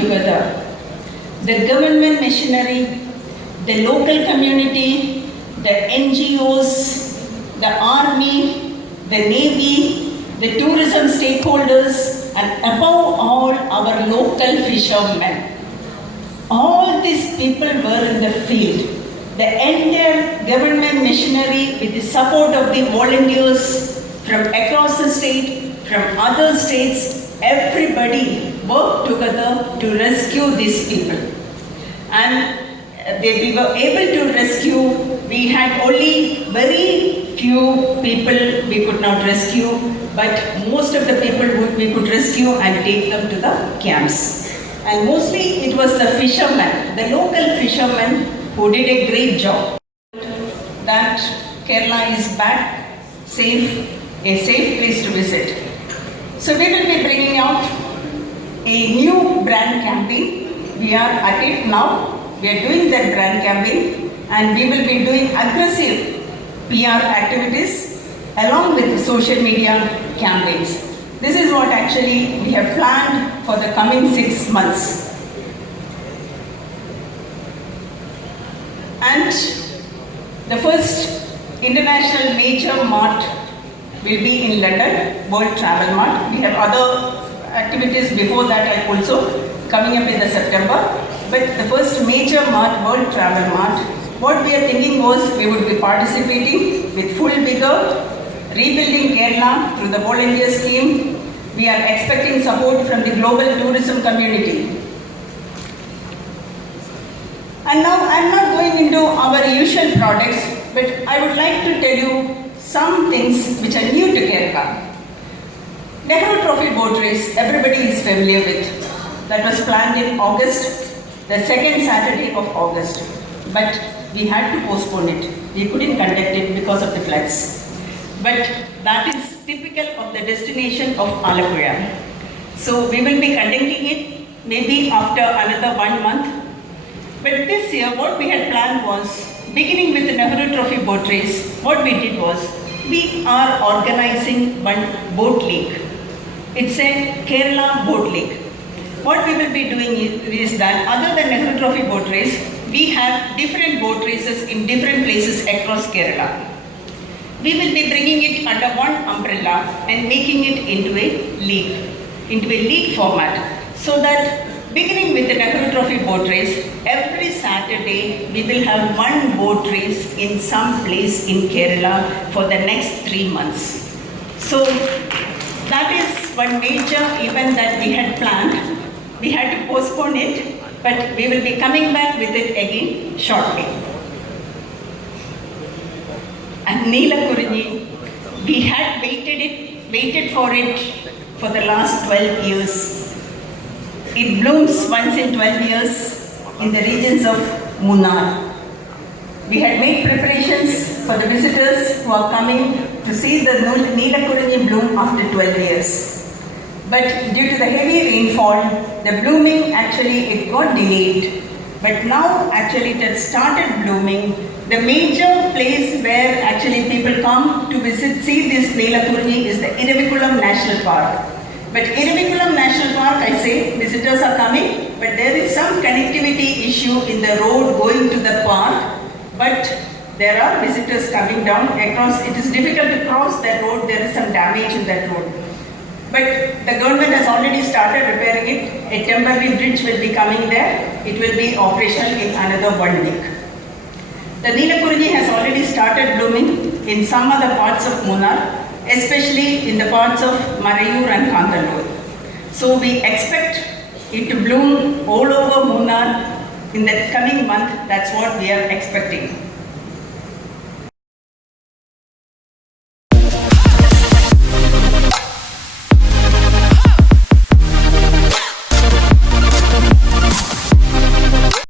together. The government machinery, the local community, the NGOs, the army, the navy, the tourism stakeholders, and above all, our local fishermen. All these people were in the field. The entire government machinery, with the support of the volunteers from across the state, from other states, everybody worked together to rescue these people. And we were able to rescue. We had only very few people we could not rescue, but most of the people we could rescue and take them to the camps. And mostly it was the fishermen, the local fishermen, who did a great job. That Kerala is back, safe, a safe place to visit. So we will be bringing out a new brand campaign. We are at it now. We are doing that brand campaign, and we will be doing aggressive PR activities along with social media campaigns. This is what actually we have planned for the coming 6 months. And the first international major mart will be in London, World Travel Mart. We have other activities before that also coming up in the September. But the first major mart, World Travel Mart, what we are thinking was we would be participating with full vigor, rebuilding Kerala through the volunteer scheme. We are expecting support from the global tourism community. And now I am not going into our usual products, but I would like to tell you some things which are new to Kerala. Nehru Trophy boat race, everybody is familiar with. That was planned in August, the second Saturday of August. But we had to postpone it. We couldn't conduct it because of the floods. But that is typical of the destination of Alappuzha. So we will be conducting it maybe after another 1 month. But this year, what we had planned was, beginning with the Nehru Trophy boat race, what we did was, we are organizing one boat league. It's a Kerala boat league. What we will be doing is that, other than Nehru Trophy boat race, we have different boat races in different places across Kerala. We will be bringing it under one umbrella and making it into a league format, so that beginning with the Nehru Trophy boat race, every Saturday we will have one boat race in some place in Kerala for the next 3 months. So that is one major event that we had planned. We had to postpone it, but we will be coming back with it again shortly. And Neelakurinji, we had waited for it for the last 12 years. It blooms once in 12 years in the regions of Munnar. We had made preparations for the visitors who are coming to see the Neelakurinji bloom after 12 years. But due to the heavy rainfall, the blooming it got delayed. But now it has started blooming. The major place where people come to visit, see this Neelakurinji is the Iravikulam National Park. But Iravikulam National Park, I say, visitors are coming, but there is some connectivity issue in the road going to the park. But there are visitors coming down across. It is difficult to cross that road. There is some damage in that road. But the government has already started repairing it. A temporary bridge will be coming there. It will be operational in another 1 week. The Neelakurinji has already started blooming in some other parts of Munnar, especially in the parts of Marayur and Kandalur. So we expect it to bloom all over Munnar in the coming month. That's what we are expecting.